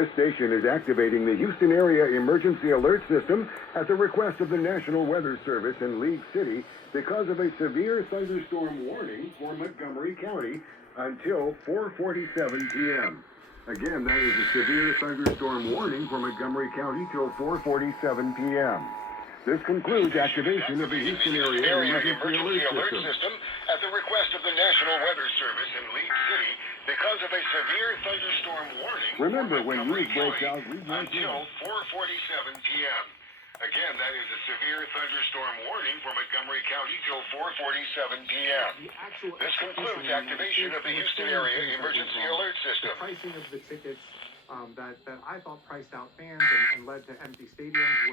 This station is activating the Houston Area Emergency Alert System at the request of the National Weather Service in League City because of a severe thunderstorm warning for Montgomery County until 4:47 p.m. Again, that is a severe thunderstorm warning for Montgomery County till 4:47 p.m. This concludes activation of the Houston Area Emergency Alert System at the request of the National Weather Service in League City because of a severe thunderstorm warning. Remember, when news breaks out, we break until 4:47 p.m. Again, that is a severe thunderstorm warning for Montgomery County till 4:47 p.m. This concludes activation of the Houston Area Emergency Alert System. The pricing of the tickets that I thought priced out fans and led to empty stadiums